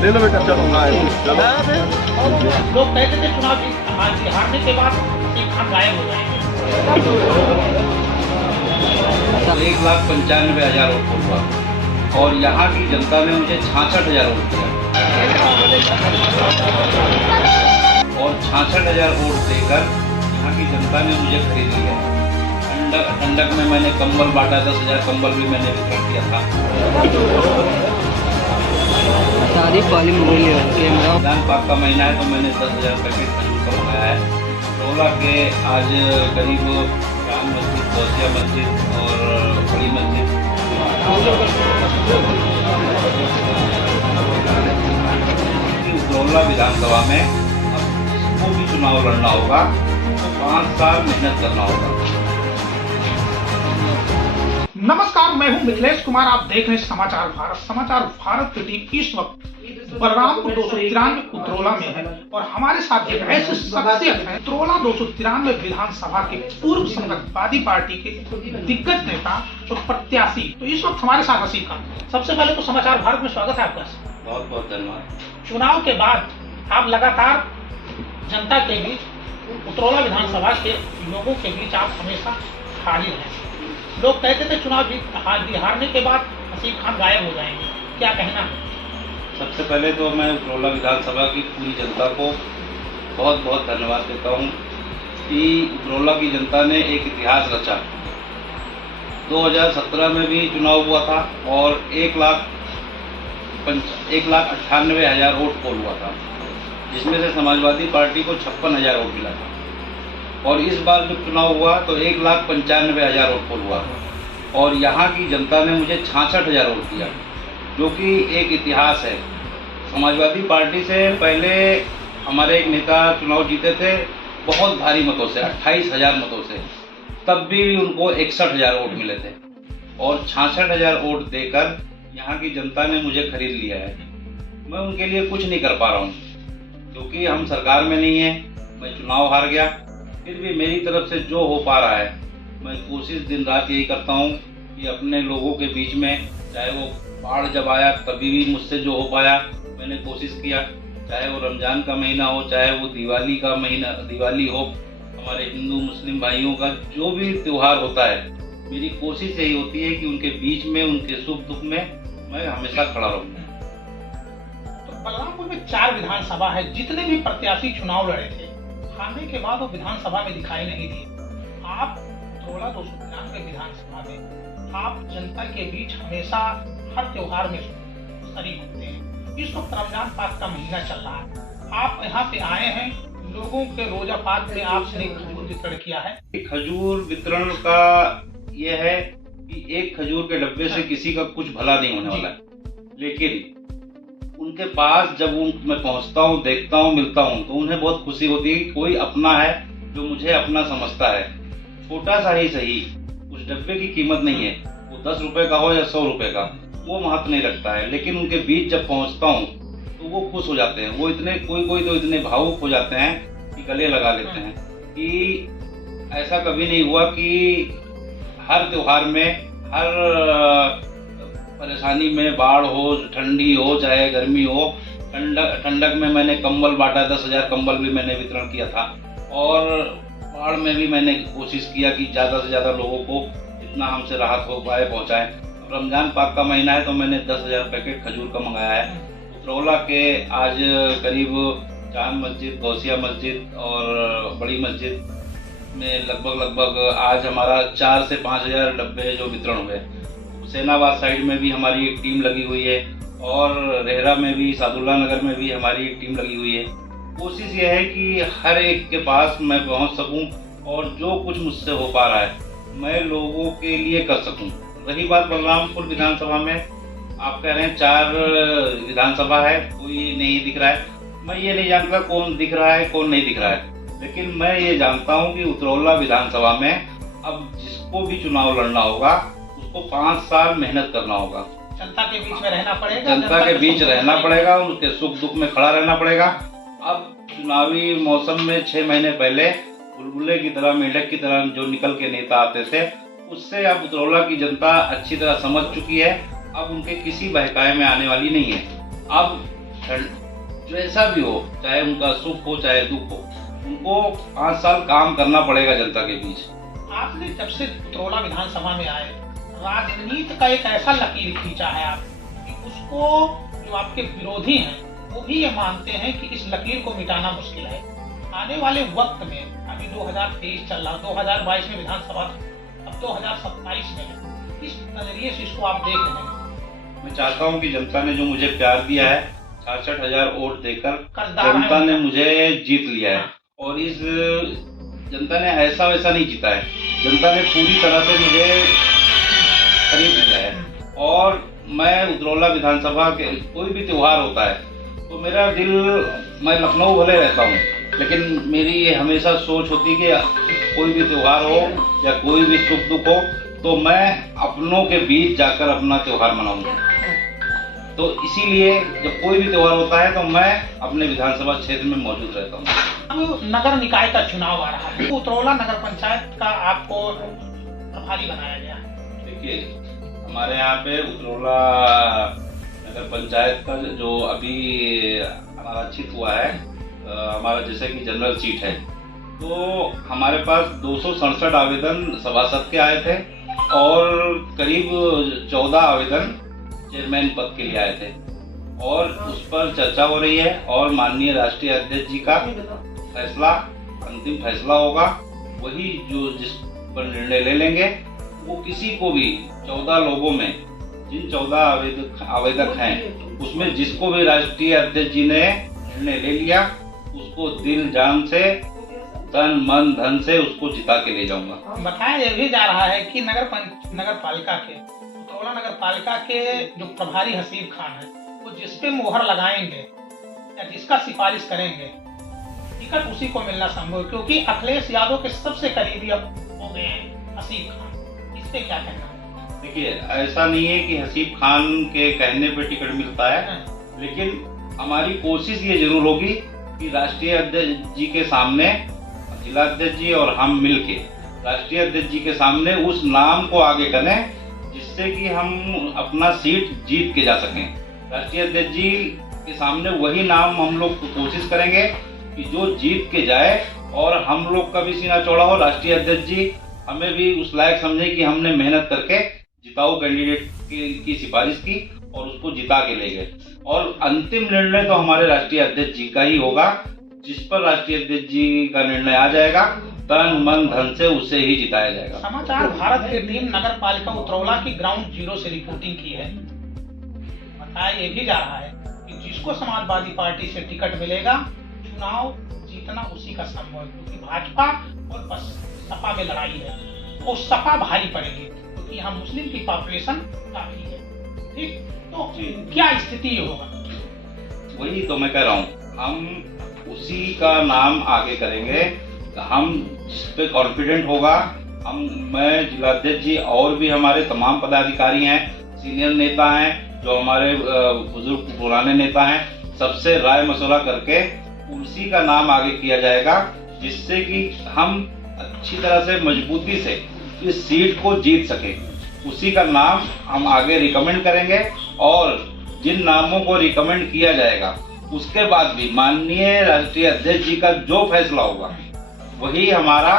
ले लो बेटा, चलो चलो। लोग कहते थे चुनाव हारने के बाद सीट हम गायब हो जाएंगे। 1,95,000 वोट हुआ और यहाँ की जनता ने मुझे 66,000 वोट दिया और 66,000 वोट देकर यहाँ की जनता ने मुझे खरीद लिया। ठंडक में मैंने कंबल बांटा, 10,000 कंबल भी मैंने वितरण किया था। रमजान पाक का महीना है तो मैंने 10,000 पैकेट खजूर का मंगाया है। टोला के आज करीब जाम मस्जिद, गौसिया मस्जिद और बड़ी मस्जिद उतरौला विधानसभा में अब जिसको भी चुनाव लड़ना होगा तो 5 साल मेहनत करना होगा। नमस्कार, मैं हूं मिथिलेश कुमार। आप देख रहे हैं समाचार भारत। समाचार भारत की टीम इस वक्त बलरामपुर 293 उतरौला में है और हमारे साथ एक ऐसे शख्सियत है, उतरौला 293 विधानसभा के पूर्व समाजवादी पार्टी के दिग्गज नेता और प्रत्याशी। तो इस वक्त हमारे साथ रसीद खान। सबसे पहले तो समाचार भारत में स्वागत है आपका। बहुत बहुत धन्यवाद। चुनाव के बाद आप लगातार जनता के बीच, उतरौला विधानसभा के लोगों के बीच आप हमेशा हाजिर हैं। लोग कहते थे चुनाव हारने के बाद हसीब खान गायब हो जाएंगे, क्या कहना है? सबसे पहले तो मैं उतरौला विधानसभा की पूरी जनता को बहुत बहुत धन्यवाद देता हूं कि उतरौला की जनता ने एक इतिहास रचा। 2017 में भी चुनाव हुआ था और 1,98,000 वोट पोल हुआ था, जिसमें से समाजवादी पार्टी को 56,000 वोट मिला था। और इस बार जब चुनाव हुआ तो 1,95,000 वोट पोल हुआ और यहाँ की जनता ने मुझे 66,000 वोट दिया, जो कि एक इतिहास है। समाजवादी पार्टी से पहले हमारे एक नेता चुनाव जीते थे बहुत भारी मतों से, 28,000 मतों से, तब भी उनको 61,000 वोट मिले थे और 66,000 वोट देकर यहाँ की जनता ने मुझे खरीद लिया है। मैं उनके लिए कुछ नहीं कर पा रहा हूँ क्योंकि हम सरकार में नहीं है। मैं चुनाव हार गया, फिर भी मेरी तरफ से जो हो पा रहा है मैं कोशिश दिन रात यही करता हूँ कि अपने लोगों के बीच में, चाहे वो बाढ़ जब आया तभी भी मुझसे जो हो पाया मैंने कोशिश किया, चाहे वो रमज़ान का महीना हो, चाहे वो दिवाली का महीना, दिवाली हो, हमारे हिंदू मुस्लिम भाइयों का जो भी त्यौहार होता है, मेरी कोशिश यही होती है कि उनके बीच में, उनके सुख दुख में मैं हमेशा खड़ा रहूँ। तो बलरामपुर में 4 विधानसभा है, जितने भी प्रत्याशी चुनाव लड़े थे हारने के बाद वो विधानसभा में दिखाई नहीं दिए। आप उतरौला 293 विधानसभा में आप जनता के बीच हमेशा हर त्योहार में शरीक होते हैं। इस वक्त रमजान पाक का महीना चल रहा है, आप यहाँ पे आए हैं, लोगों के रोजा पाक में आपने खजूर वितरण किया है। खजूर वितरण का यह है कि एक खजूर के डब्बे से किसी का कुछ भला नहीं होने वाला है, लेकिन उनके पास जब मैं पहुंचता हूं, देखता हूं, मिलता हूं तो उन्हें बहुत खुशी होती है कि कोई अपना है जो मुझे अपना समझता है। छोटा सा ही सही, उस डब्बे की कीमत नहीं है, वो 10 रुपए का हो या 100 रुपए का, वो महत्व नहीं रखता है, लेकिन उनके बीच जब पहुंचता हूं तो वो खुश हो जाते हैं। वो इतने कोई तो इतने भावुक हो जाते हैं कि गले लगा लेते हैं। कि ऐसा कभी नहीं हुआ कि हर त्योहार में, हर परेशानी में, बाढ़ हो, ठंडी हो, चाहे गर्मी हो, ठंडक में मैंने कंबल बांटा, 10,000 कंबल भी मैंने वितरण किया था और बाढ़ में भी मैंने कोशिश किया कि ज़्यादा से ज़्यादा लोगों को जितना हमसे राहत हो पाए पहुँचाएं। रमज़ान पाक का महीना है तो मैंने 10,000 पैकेट खजूर का मंगाया है। उतरौला के आज करीब जाम मस्जिद, गौसिया मस्जिद और बड़ी मस्जिद में लगभग आज हमारा 4 से 5,000 डब्बे जो वितरण हुए। हुसैनाबाद साइड में भी हमारी एक टीम लगी हुई है और रेहरा में भी, सादुल्ला नगर में भी हमारी एक टीम लगी हुई है। कोशिश ये है कि हर एक के पास मैं पहुंच सकूं और जो कुछ मुझसे हो पा रहा है मैं लोगों के लिए कर सकूं। रही बात बलरामपुर विधानसभा में, आप कह रहे हैं 4 विधानसभा है, कोई नहीं दिख रहा है। मैं ये नहीं जानता कौन दिख रहा है कौन नहीं दिख रहा है, लेकिन मैं ये जानता हूँ कि उतरौला विधानसभा में अब जिसको भी चुनाव लड़ना होगा उसको 5 साल मेहनत करना होगा। जनता के बीच में रहना पड़ेगा, जनता के बीच रहना पड़ेगा, उनके सुख दुख में खड़ा रहना पड़ेगा। अब चुनावी मौसम में 6 महीने पहले बुलबुले की तरह, मेढक की तरह जो निकल के नेता आते थे, उससे अब उतरौला की जनता अच्छी तरह समझ चुकी है अब उनके किसी बहकाए में आने वाली नहीं है। अब जैसा भी हो, चाहे उनका सुख हो चाहे दुख हो, उनको 5 साल काम करना पड़ेगा जनता के बीच। आपने जब से उतरौला विधानसभा में आए, राजनीति का एक ऐसा लकीर खींचा है आप कि उसको जो आपके विरोधी हैं वो भी ये मानते हैं कि इस लकीर को मिटाना मुश्किल है। आने वाले वक्त में, अभी 2023 चल रहा, 2022 में विधानसभा, अब 2027 में, किस नजरिए से इसको आप देख रहे हैं? मैं चाहता हूं कि जनता ने जो मुझे प्यार दिया है, 66,000 वोट देकर कर्जदार जनता हैं। ने मुझे जीत लिया है। और इस जनता ने ऐसा वैसा नहीं जीता है, जनता ने पूरी तरह से मुझे खरीद लिया है। और मैं उतरौला विधानसभा के कोई भी त्योहार होता है तो मेरा दिल, मैं लखनऊ भले रहता हूँ लेकिन मेरी ये हमेशा सोच होती कि कोई भी त्योहार हो या कोई भी सुख दुख हो तो मैं अपनों के बीच जाकर अपना त्योहार मनाऊंगा। तो इसीलिए जब कोई भी त्योहार होता है तो मैं अपने विधानसभा क्षेत्र में मौजूद रहता हूँ। अब नगर निकाय का चुनाव आ रहा है, उतरौला नगर पंचायत का आपको प्रभारी बनाया गया है। देखिए, हमारे यहाँ पे उतरौला नगर पंचायत का जो अभी आरक्षित हुआ है, हमारा जैसे कि जनरल सीट है, तो हमारे पास 267 आवेदन सभासद के आए थे और करीब 14 आवेदन चेयरमैन पद के लिए आए थे और उस पर चर्चा हो रही है और माननीय राष्ट्रीय अध्यक्ष जी का फैसला, अंतिम फैसला होगा। वही जो जिस पर निर्णय ले लेंगे, वो किसी को भी 14 लोगों में जिन 14 आवेदक हैं उसमें जिसको भी राष्ट्रीय अध्यक्ष जी ने निर्णय ले लिया उसको दिल जान से, तन मन धन से उसको जिता के ले जाऊंगा। बताया यह भी जा रहा है कि नगर पालिका के, उतरौला नगर पालिका के जो प्रभारी हसीब खान है, वो जिस पे मोहर लगाएंगे या जिसका सिफारिश करेंगे, टिकट उसी को मिलना संभव है, क्योंकि अखिलेश यादव के सबसे करीबी अब हो गए हैं हसीब खान। इस पे क्या कहना है? देखिए, ऐसा नहीं है कि हसीब खान के कहने पे टिकट मिलता है, लेकिन हमारी कोशिश ये जरूर होगी कि राष्ट्रीय अध्यक्ष जी के सामने, जिला अध्यक्ष जी और हम मिलके राष्ट्रीय अध्यक्ष जी के सामने उस नाम को आगे करें जिससे कि हम अपना सीट जीत के जा सकें। राष्ट्रीय अध्यक्ष जी के सामने वही नाम हम लोग कोशिश करेंगे कि जो जीत के जाए और हम लोग का भी सीना चौड़ा हो, राष्ट्रीय अध्यक्ष जी हमें भी उस लायक समझे कि हमने मेहनत करके जिताऊ कैंडिडेट की सिफारिश की और उसको जिता के ले गए। और अंतिम निर्णय तो हमारे राष्ट्रीय अध्यक्ष जी का ही होगा, जिस पर राष्ट्रीय अध्यक्ष जी का निर्णय आ जाएगा, तन मन धन से उसे ही जिताया जाएगा। समाचार भारत की टीम नगर पालिका उतरौला की ग्राउंड जीरो से रिपोर्टिंग की है। बताया ये भी जा रहा है कि जिसको समाजवादी पार्टी से टिकट मिलेगा, चुनाव जीतना उसी का संभव है, क्योंकि भाजपा और बस सपा में लड़ाई है, वो सपा भारी पड़ेगी क्योंकि यहाँ मुस्लिम की पॉपुलेशन काफी है। ठीक, तो क्या स्थिति होगा? वही तो मैं कह रहा हूँ, हम उसी का नाम आगे करेंगे। हम जिस पे कॉन्फिडेंट होगा, मैं जिलाध्यक्ष जी और भी हमारे तमाम पदाधिकारी हैं, सीनियर नेता हैं, जो हमारे बुजुर्ग पुराने नेता हैं, सबसे राय मशवरा करके उसी का नाम आगे किया जाएगा, जिससे कि हम अच्छी तरह से मजबूती से इस सीट को जीत सके। उसी का नाम हम आगे रिकमेंड करेंगे और जिन नामों को रिकमेंड किया जाएगा उसके बाद भी माननीय राष्ट्रीय अध्यक्ष जी का जो फैसला होगा वही हमारा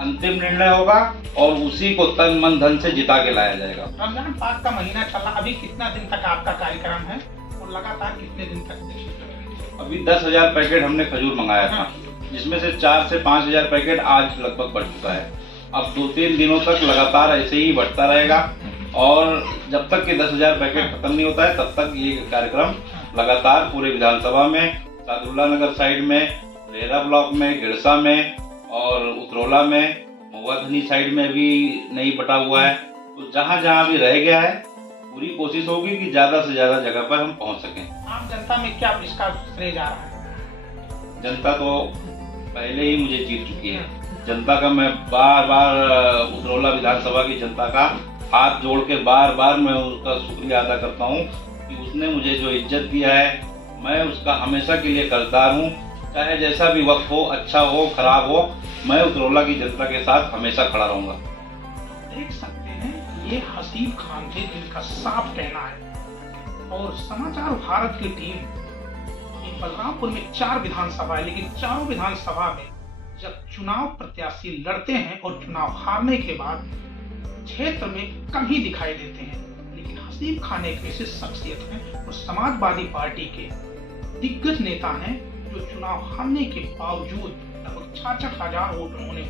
अंतिम निर्णय होगा और उसी को तन मन धन से जिता के लाया जाएगा। रमजान पाक का महीना चल रहा, अभी कितना दिन तक आपका कार्यक्रम है और लगातार कितने दिन तक? अभी 10,000 पैकेट हमने खजूर मंगाया था, जिसमें से 4 से 5,000 पैकेट आज लगभग बढ़ चुका है। अब 2-3 दिनों तक लगातार ऐसे ही बढ़ता रहेगा और जब तक कि 10,000 पैकेट खत्म नहीं होता है तब तक ये कार्यक्रम लगातार पूरे विधानसभा में, सादुल्ला नगर साइड में, रेरा ब्लॉक में, गिरसा में और उतरौला में, महुआधनी साइड में भी नहीं बटा हुआ है। तो जहाँ जहाँ भी रह गया है पूरी कोशिश होगी कि ज्यादा से ज्यादा जगह पर हम पहुँच सकें। आम जनता में क्या इसका श्रेय जा रहा है? जनता तो पहले ही मुझे जीत चुकी है। जनता का मैं बार बार उतरौला विधानसभा की जनता का हाथ जोड़ के बार बार मैं उसका शुक्रिया अदा करता हूँ कि उसने मुझे जो इज्जत दिया है, मैं उसका हमेशा के लिए कर्जदार हूँ। चाहे जैसा भी वक्त हो, अच्छा हो खराब हो, मैं उतरौला की जनता के साथ हमेशा खड़ा रहूँगा। देख सकते हैं ये हसीब खान थे जिनका साफ कहना है। और समाचार भारत की टीम बलरामपुर में 4 विधानसभा है, लेकिन चारों विधानसभा में जब चुनाव प्रत्याशी लड़ते हैं और चुनाव हारने के बाद क्षेत्र में कम ही दिखाई देते हैं। लेकिन हसीब खान एक ऐसे शख्सियत हैं और समाजवादी पार्टी के दिग्गज नेता हैं जो चुनाव हारने के बावजूद लगभग 66,000 वोट उन्होंने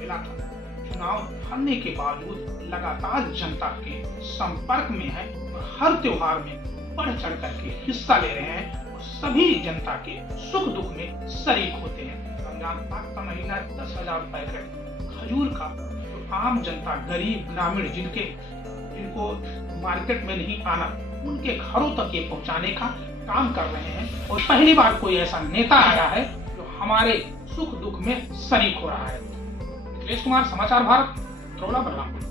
मिला था। चुनाव हारने के बावजूद लगातार जनता के संपर्क में है और हर त्योहार में बढ़ चढ़ करके हिस्सा ले रहे हैं और सभी जनता के सुख दुख में शरीक होते हैं। रमजान पाक का महीना 10,000 पैकेट खजूर का जो आम जनता, गरीब, ग्रामीण जिनको मार्केट में नहीं आना, उनके घरों तक ये पहुंचाने का काम कर रहे हैं। और पहली बार कोई ऐसा नेता आया है जो हमारे सुख दुख में शरीक हो रहा है। मिथिलेश कुमार, समाचार भारत, धरौला, बलरामपुर।